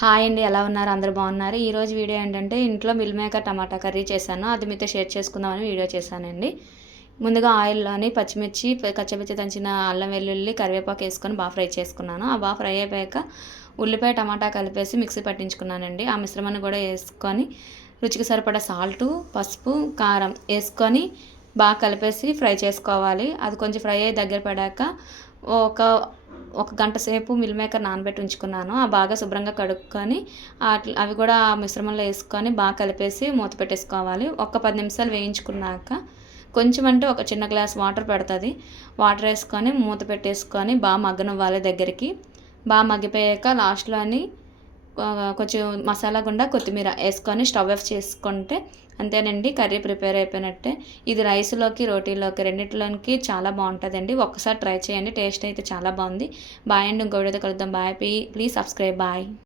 Hi అండి, ఎలా ఉన్నారు? అందరూ బాగున్నారు. ఈరోజు వీడియో ఏంటంటే ఇంట్లో మిల్ మేకర్ టమాటా కర్రీ చేశాను. అది మీతో షేర్ చేసుకుందామని వీడియో చేశానండి. ముందుగా ఆయిల్లోని పచ్చిమిర్చి, కచ్చపచ్చి దంచిన అల్లం వెల్లుల్లి, కరివేపాకు వేసుకొని బాగా ఫ్రై చేసుకున్నాను. ఆ బాగా ఫ్రై అయిపోయాక ఉల్లిపాయ టమాటా కలిపేసి మిక్సీ పట్టించుకున్నానండి. ఆ మిశ్రమాన్ని కూడా వేసుకొని రుచికి సరిపడా సాల్టు, పసుపు, కారం వేసుకొని బాగా కలిపేసి ఫ్రై చేసుకోవాలి. అది కొంచెం ఫ్రై అయ్యి దగ్గర పడాక ఒక ఒక గంట సేపు మిల్ మేకర్ నానబెట్టి ఉంచుకున్నాను. బాగా శుభ్రంగా కడుక్కొని అవి కూడా ఆ మిశ్రమంలో వేసుకొని బాగా కలిపేసి మూత పెట్టేసుకోవాలి. ఒక 10 నిమిషాలు వేయించుకున్నాక కొంచెం అంటే ఒక చిన్న గ్లాస్ వాటర్ పడుతుంది. వాటర్ వేసుకొని మూత పెట్టేసుకొని బాగా మగ్గనివ్వాలి దగ్గరికి. బాగా మగ్గిపోయాక లాస్ట్లోని కొంచెం మసాలా గుండా కొత్తిమీర వేసుకొని స్టవ్ ఆఫ్ చేసుకుంటే అంతేనండి, కర్రీ ప్రిపేర్ అయిపోయినట్టే. ఇది రైస్లోకి, రోటీలోకి రెండిట్లోకి చాలా బాగుంటుందండి. ఒక్కసారి ట్రై చేయండి, టేస్ట్ అయితే చాలా బాగుంది. బాయ్ అండి, ఇంకో వీడియోతో కలుద్దాం. బాయ్. Please subscribe. బాయ్.